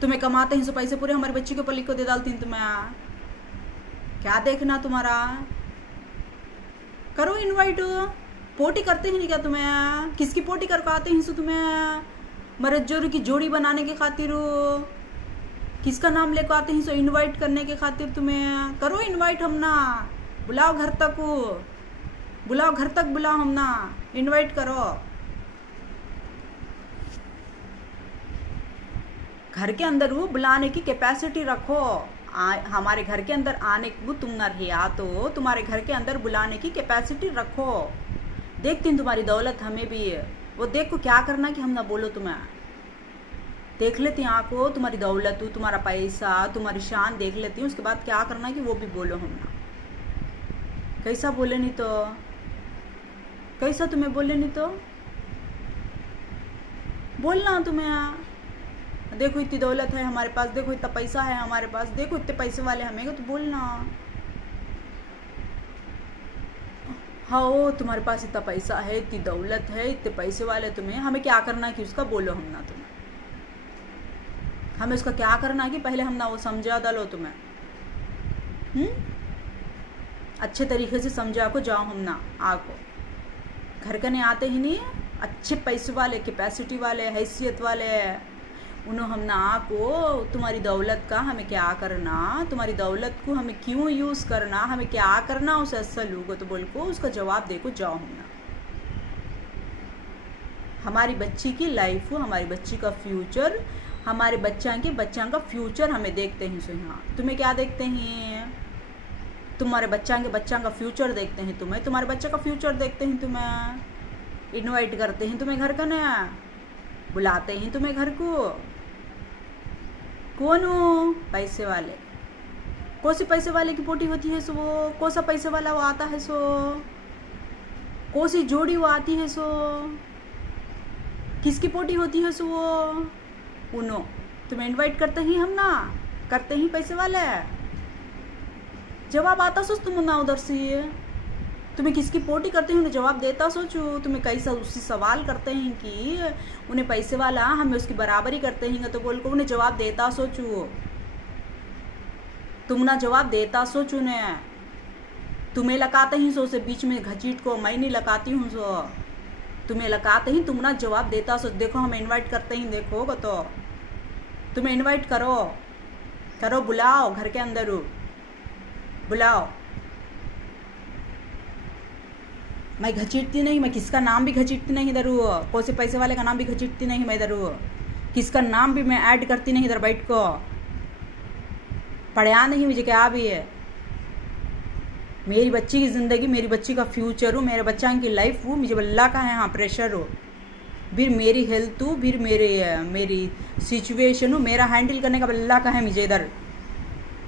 तुम्हें कमाते हैं सो पैसे पूरे हमारी बच्ची के ऊपर लिखो दे डालती हैं, तुम्हें क्या देखना तुम्हारा। करो इनवाइट, पोटी करते हैं नहीं क्या तुम्हें, किसकी पोटी कर पाते हैं सो, तुम्हें मरद जोरू की जोड़ी बनाने के खातिर किसका नाम लेकर आते हैं सो, इनवाइट करने के खातिर तुम्हें। करो इनवाइट, हम ना बुलाओ घर तक, बुलाओ घर तक बुलाओ, हम ना इनवाइट करो। घर के अंदर वो बुलाने की कैपेसिटी रखो, हमारे घर के अंदर आने को तुम न रहा तो तुम्हारे घर के अंदर बुलाने की कैपेसिटी रखो। देखती हूँ तुम्हारी दौलत हमें भी है, वो देख को क्या करना कि हम ना बोलो, तुम्हें देख लेती हूँ आँखों, तुम्हारी दौलत, तुम्हारा पैसा, तुम्हारी शान देख लेती हूँ, उसके बाद क्या करना कि वो भी बोलो, हम ना कैसा बोले नहीं तो, कैसा तुम्हें बोले नहीं तो बोलना तुम्हें। देखो इतनी दौलत है हमारे पास, देखो इतना पैसा है हमारे पास, देखो इतने पैसे वाले हमें, तो बोलना हाँ ओ तुम्हारे पास इतना पैसा है, इतनी दौलत है, इतने पैसे वाले तुम्हें, हमें क्या करना कि उसका बोलो, हम ना तुम्हें, हमें उसका क्या करना कि पहले हम ना वो समझा डालो तुम्हें, अच्छे तरीके से समझा को जाओ, हम ना आको घर का नहीं आते ही नहीं, अच्छे पैसे वाले, कैपेसिटी वाले, हैसियत वाले, उन्होंने हम ना को तुम्हारी दौलत का हमें क्या करना, तुम्हारी दौलत को हमें क्यों यूज़ करना, हमें क्या करना उसे असल लोगों तो बोल को उसका जवाब दे को जाओ, हम ना हमारी बच्ची की लाइफ हो, हमारी बच्ची का फ्यूचर, हमारे बच्चा का फ्यूचर हमें देखते हैं सो। यहाँ तुम्हें क्या देखते हैं, तुम्हारे बच्चा का फ्यूचर देखते हैं, तुम्हारे बच्चे का फ्यूचर देखते हैं, तुम्हें इनवाइट करते हैं, तुम्हें घर का नया बुलाते हैं, तुम्हें घर को, कौन हो पैसे वाले, कौन सी पैसे वाले की पोटी होती है सो, वो कौन सा पैसे वाला वो आता है सो, कौन सी जोड़ी वो आती है सो, किसकी पोटी होती है सो वो उनो तुम्हें इनवाइट करते ही हम ना करते ही पैसे वाले जवाब आता सोच तुम ना उधर से तुम्हें किसकी पोटी करते हैं उन्हें जवाब देता सोचो तुम्हें कैसा उससे सवाल करते हैं कि उन्हें पैसे वाला हमें उसकी बराबरी करते हैं तो बोल को उन्हें जवाब देता सोचो तुम ना जवाब देता सोच उन्हें तुम्हें लगाते ही सो से बीच में घसीट को मैं नहीं लगाती हूँ सो तुम्हें लगाते ही तुम ना जवाब देता सो देखो हम इनवाइट करते ही देखो तो तुम्हें इनवाइट करो करो बुलाओ घर के अंदर बुलाओ मैं घसीटती नहीं मैं किसका नाम भी घसीटती नहीं इधर कौन से पैसे वाले का नाम भी घसीटती नहीं मैं इधर किसका नाम भी मैं ऐड करती नहीं इधर बैठ को पढ़ा नहीं मुझे क्या भी है मेरी बच्ची की ज़िंदगी मेरी बच्ची का फ्यूचर हो मेरे बच्चा की लाइफ हो मुझे अल्लाह का है हाँ प्रेशर हो फिर मेरी हेल्थ हो फिर मेरी सिचुएशन हो मेरा हैंडल करने का अल्लाह का है मुझे इधर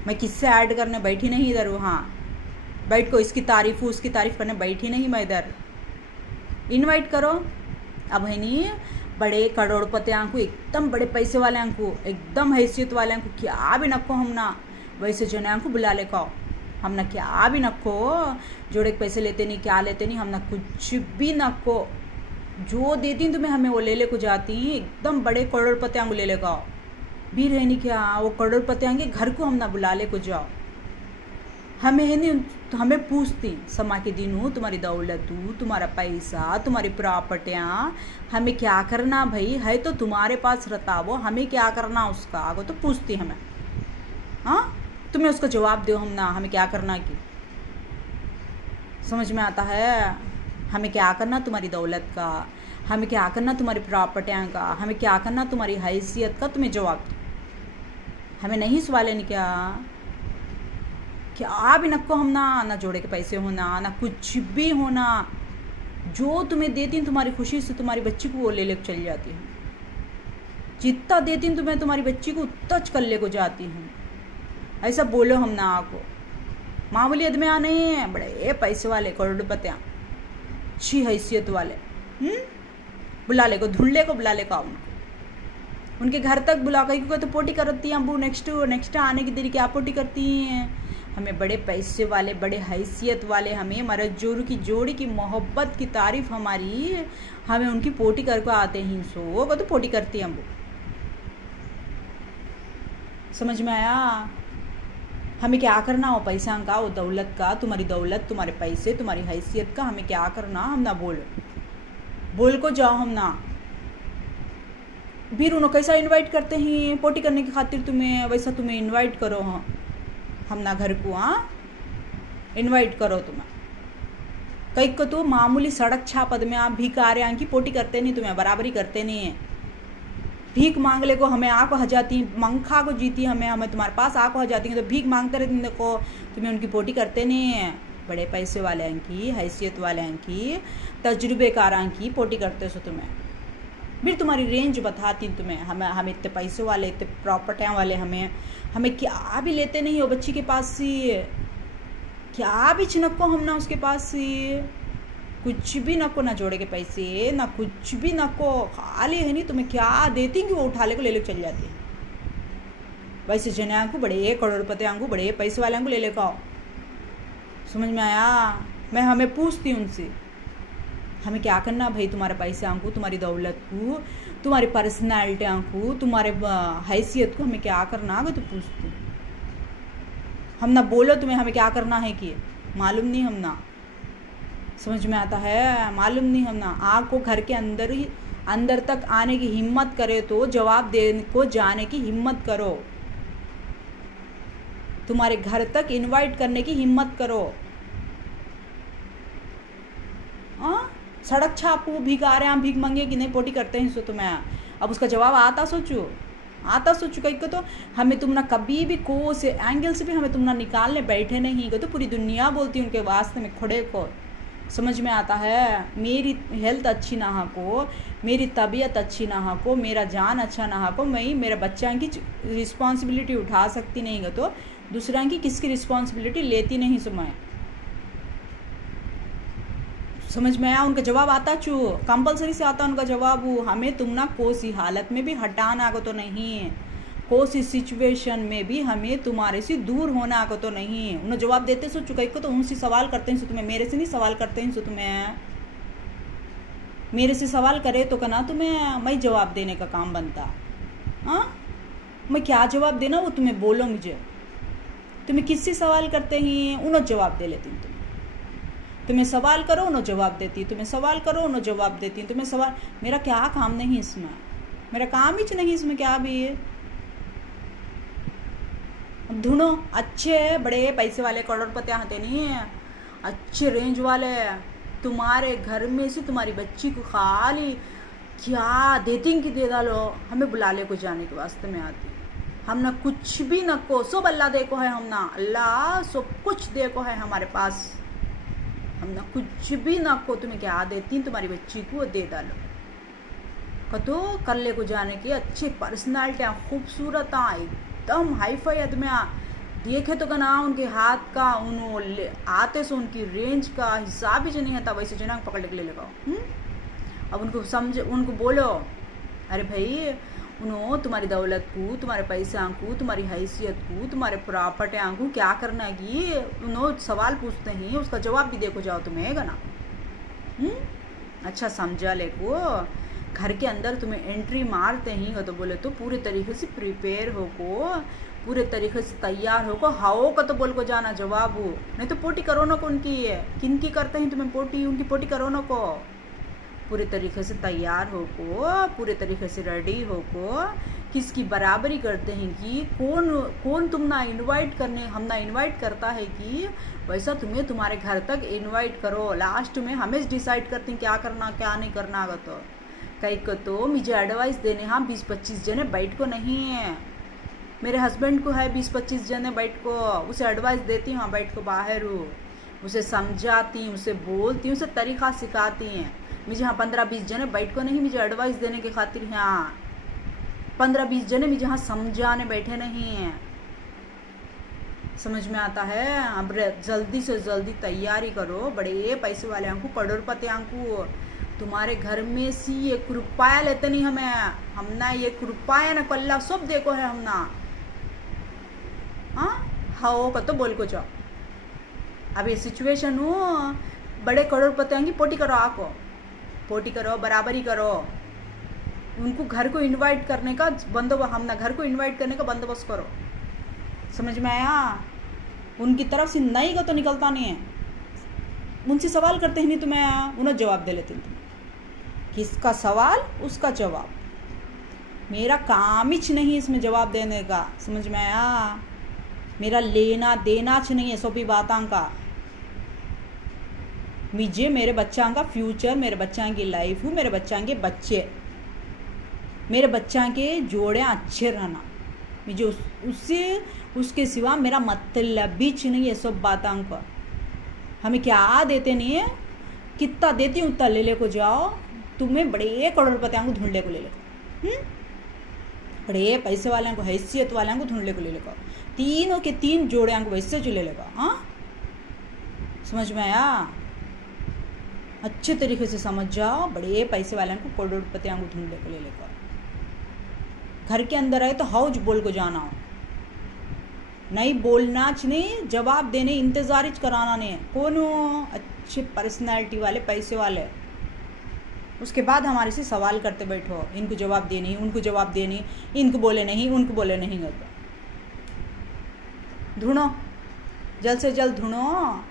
मैं किससे ऐड करने बैठी नहीं इधर हूँ हाँ बैठ को इसकी तारीफ हो उसकी तारीफ करने बैठी नहीं मैं इधर इनवाइट करो अब है नहीं बड़े करोड़पतियाँ को एकदम बड़े पैसे वाले को एकदम हैसियत वाले को क्या भी नको हम ना वैसे जने को बुला ले को हम ना क्या भी नको जोड़े पैसे लेते नहीं क्या लेते नहीं हम ना कुछ भी नको जो देती तुम्हें हमें वो ले ले को जाती एकदम बड़े करोड़पतियाँ को ले लेगा भी रहनी क्या वो करोड़पतियाँ के घर को हम ना बुला ले को जाओ हमें है नहीं तो हमें पूछती समा के दिन हो तुम्हारी दौलत हो तुम्हारा पैसा तुम्हारी प्रॉपर्टियाँ हमें क्या करना भाई है तो तुम्हारे पास रहता वो हमें क्या करना उसका आगो तो पूछती हमें हाँ तुम्हें उसका जवाब दो हम ना हमें क्या करना की समझ में आता है हमें क्या करना तुम्हारी दौलत का हमें क्या करना तुम्हारी प्रॉपर्टियाँ का हमें क्या करना तुम्हारी हैसियत का तुम्हें जवाब दो हमें नहीं सवाल नहीं क्या भी नको हम ना जोड़े के पैसे होना ना कुछ भी होना जो तुम्हें देती तुम्हारी खुशी से तुम्हारी बच्ची को वो ले चली जाती हूँ जितना देती तुम्हें तुम्हारी बच्ची को उतना कर ले को जाती हूँ ऐसा बोलो हम ना आपको मामूली आदमी आ नहीं है बड़े पैसे वाले करोड़पतियाँ अच्छी हैसियत वाले बुला ले को ढूंढ ले को बुला ले को उनको उनके घर तक बुला कर तो पोटी करती हैं अबू नेक्स्ट आने की देरी क्या पोटी करती हैं हमें बड़े पैसे वाले बड़े हैसियत वाले हमें हमारे जोड़ी की मोहब्बत की तारीफ हमारी हमें उनकी पोटी करके आते हैं सो वो तो पोटी करती हैं अबू समझ में आया हमें क्या करना हो पैसा का वो दौलत का तुम्हारी दौलत तुम्हारे पैसे तुम्हारी हैसियत का हमें क्या करना हम ना बोल को जाओ हम ना फिर उन्होंने कैसा इनवाइट करते हैं पोटी करने की खातिर तुम्हें वैसा तुम्हें इनवाइट करो हाँ हम ना घर को हाँ इनवाइट करो तुम्हें कई को तो मामूली सड़क छापद में आप भिखारियाँ की पोटी करते नहीं तुम्हें बराबरी करते नहीं है भीख मांग ले को हमें आँख हजाती मंखा को जीती हमें तुम्हारे पास आँख हजाती हैं तो भीख मांगते रहते देखो तुम्हें उनकी पोटी करते नहीं हैं बड़े पैसे वाले की हैसियत वाले की तजुर्बेकार की पोटी करते सो तुम्हें फिर तुम्हारी रेंज बताती तुम्हें हम इतने पैसे वाले इतने प्रॉपर्टियाँ वाले हमें क्या भी लेते नहीं हो बच्ची के पास से क्या भी छिनको हम ना उसके पास से कुछ भी नको ना जोड़े के पैसे ना कुछ भी नको खाली है नहीं तुम्हें क्या देती कि वो उठा ले को ले चल जाती है वैसे जने को बड़े करोड़पतियाँ को बड़े पैसे वाले को ले लेकर आओ समझ में आया मैं हमें पूछती उनसे हमें क्या करना भाई तुम्हारे पैसे को तुम्हारी दौलत को तुम्हारी पर्सनैलिटियाँ को तुम्हारे हैसियत को हमें क्या करना है तो पूछती हम ना बोलो तुम्हें हमें क्या करना है कि मालूम नहीं हम ना समझ में आता है मालूम नहीं हम ना आग को घर के अंदर तक आने की हिम्मत करे तो जवाब देने को जाने की हिम्मत करो तुम्हारे घर तक इनवाइट करने की हिम्मत करो सड़क छापू भिखारियाँ भीख मंगे कि नहीं पोटी करते हैं सो तुम्हें अब उसका जवाब आता सोचो कहीं को तो हमें तुम ना कभी भी को से एंगल से भी हमें तुम ना निकालने बैठे नहीं को तो पूरी दुनिया बोलती उनके वास्ते में खड़े को समझ में आता है मेरी हेल्थ अच्छी ना को मेरी तबीयत अच्छी ना को मेरा जान अच्छा ना को मैं मेरे बच्चा की रिस्पॉन्सिबिलिटी उठा सकती नहीं हो तो दूसरा की किसकी रिस्पॉन्सिबिलिटी लेती नहीं समझ में आया? उनका जवाब आता चू कंपलसरी से आता उनका जवाब। हमें तुम ना कोसी हालत में भी हटाना को तो नहीं, कोसी सिचुएशन में भी हमें तुम्हारे से दूर होना को तो नहीं। उन्हें जवाब देते सो चुका को तो उनसे सवाल करते हैं सो तुम्हें, मेरे से नहीं सवाल करते हैं सो तुम्हें, मेरे से सवाल करे तो कहना तुम्हें मैं जवाब देने का काम बनता। हाँ, मैं क्या जवाब देना वो तुम्हें बोलो मुझे। तुम्हें किससे सवाल करते हैं उन्हें जवाब दे लेती हूँ। तुम्हें सवाल करो उन्हें जवाब देती, तुम्हें सवाल करो उन्हें जवाब देती, तुम्हें सवाल, मेरा क्या काम नहीं इसमें, मेरा काम ही नहीं इसमें क्या भी है। अब ढूंढो अच्छे बड़े पैसे वाले करोड़पति आते नहीं है, अच्छे रेंज वाले, तुम्हारे घर में से तुम्हारी बच्ची को खाली क्या देती कि दे डालो, हमें बुला ले को जाने के वास्ते में आती। हम ना कुछ भी न को, सब अल्लाह देखो है, हम ना अल्लाह सब कुछ देखो है हमारे पास, हम ना कुछ भी ना को तुम्हें क्या देती तुम्हारी बच्ची को दे डालो। कतो कर ले को जाने की अच्छे पर्सनालिटियाँ खूबसूरत एकदम हाई फाई आदमी देखे तो कना उनके हाथ का उन्होंने आते से उनकी रेंज का हिसाब ही जो नहीं था वैसे जना पकड़ के ले लगाओ। अब उनको समझ, उनको बोलो अरे भाई उन्होंने तुम्हारी दौलत को, तुम्हारे पैसे को, तुम्हारी हैसियत को, तुम्हारे प्रॉपर्टी को क्या करना है कि उन्होंने सवाल पूछते हैं उसका जवाब भी देखो जाओ तुम्हें है ना। अच्छा समझा ले को घर के अंदर तुम्हें एंट्री मारते ही तो बोले तो पूरे तरीके से प्रिपेयर हो को, पूरे तरीके से तैयार हो को, हाओ का तो बोल को जाना जवाब हो, नहीं तो पोटी करो ना को उनकी है, किनकी करते हैं तुम्हें पोटी, उनकी पोटी करो ना को। पूरे तरीके से तैयार हो को, पूरे तरीके से रेडी हो को, किसकी बराबरी करते हैं कि कौन तुम ना इनवाइट करने, हम ना इनवाइट करता है कि वैसा तुम्हें तुम्हारे घर तक इनवाइट करो, लास्ट में हमें डिसाइड करते हैं क्या करना क्या नहीं करना। तो कई को तो मुझे एडवाइस देने हाँ 20-25 जने बैठ को नहीं है, मेरे हस्बैंड को है 20-25 जने बैठ को, उसे एडवाइस देती हूँ, हाँ बैठ को बाहर हूँ, उसे समझाती हूँ, उसे बोलती हूँ, उसे तरीक़ा सिखाती हैं। मुझे हाँ 15-20 जने बैठ को नहीं मुझे एडवाइस देने के खातिर, हाँ 15-20 जने मुझे हाँ समझाने बैठे नहीं हैं। समझ में आता है? अब जल्दी से जल्दी तैयारी करो, बड़े पैसे वाले को, करोड़पति को, तुम्हारे घर में सी 1 रुपया लेते नहीं हमें, हम ना 1 रुपया ना कल्ला सब देखो है हम ना। हाँ हाओ का तो बोल को जाओ। अब ये सिचुएशन हो बड़े करोड़पति की पोटी करो, आको पोटी करो, बराबरी करो, उनको घर को इनवाइट करने का बंदोबस्त, हम ना घर को इनवाइट करने का बंदोबस्त करो। समझ में आया? उनकी तरफ से नहीं का तो निकलता नहीं है, उनसे सवाल करते हैं नहीं तो मैं उन्हें जवाब दे लेती हूँ। किसका सवाल उसका जवाब, मेरा काम ही नहीं इसमें जवाब देने का। समझ में आया? मेरा लेना देना नहीं है सभी बातों का। मुझे मेरे बच्चा का फ्यूचर, मेरे बच्चा की लाइफ हो, मेरे बच्चा के बच्चे, मेरे बच्चा के जोड़े अच्छे रहना, मुझे उससे उसके सिवा मेरा मतलब भी नहीं है सब बातों का। हमें क्या देते नहीं है, कितना देती हूँ उतना ले ले को जाओ, तुम्हें बड़े करोड़पतियों को ढूंढ ले को ले ले, बड़े पैसे वाले को, हैसियत वाले को ढूंढ ले को ले लेगा, तीनों के 3 जोड़े को वैसे जो ले लेगा। हाँ समझ में आया? अच्छे तरीके से समझ जाओ, बड़े पैसे वाले को, करोड़पतियों को ढूंढ ले को ले लेगा। घर के अंदर आए तो हाउज बोल को जाना हो, नहीं बोलना नहीं, जवाब देने इंतजार ही कराना नहीं है। कौन हो? अच्छे पर्सनैलिटी वाले पैसे वाले, उसके बाद हमारे से सवाल करते बैठो, इनको जवाब देनी, उनको जवाब देनी, इनको बोले नहीं, उनको बोले नहीं करते। ढूंढो जल्द से जल्द ढूंढो,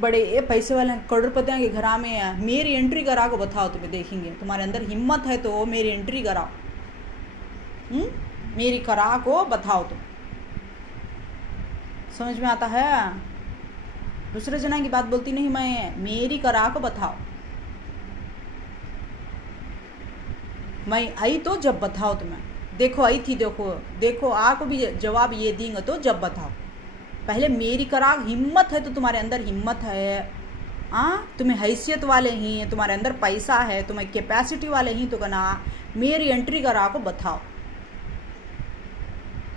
बड़े पैसे वाले करोड़पतियों के घर में मेरी एंट्री करा को बताओ, तुम्हें देखेंगे तुम्हारे अंदर हिम्मत है तो मेरी एंट्री कराओ, मेरी करा को बताओ तुम। समझ में आता है? दूसरे जना की बात बोलती नहीं मैं, मेरी करा को बताओ, मैं आई तो जब बताओ तुम्हें, देखो आई थी, देखो आपको भी जवाब ये देंगे तो जब बताओ, पहले मेरी करा, हिम्मत है तो तुम्हारे अंदर हिम्मत है, तुम्हें हैसियत वाले ही, तुम्हारे अंदर पैसा है, तुम्हें कैपेसिटी वाले ही तो कहना मेरी एंट्री करा को बताओ।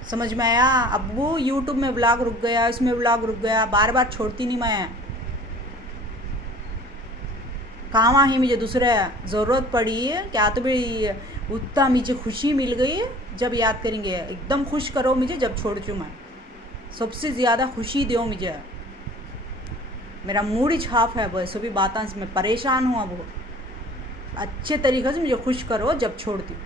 समझ में आया? अब वो यूट्यूब में व्लॉग रुक गया, इसमें व्लॉग रुक गया, बार बार छोड़ती नहीं मैं, काम ही मुझे दूसरे ज़रूरत पड़ी है क्या तो भी उतना मुझे खुशी मिल गई जब याद करेंगे। एकदम खुश करो मुझे जब छोड़ चूँ मैं, सबसे ज़्यादा खुशी दो मुझे। मेरा मूड ही छाप है वो सभी बातें, मैं परेशान हूँ अब। अच्छे तरीक़े से मुझे खुश करो जब छोड़ती हूँ।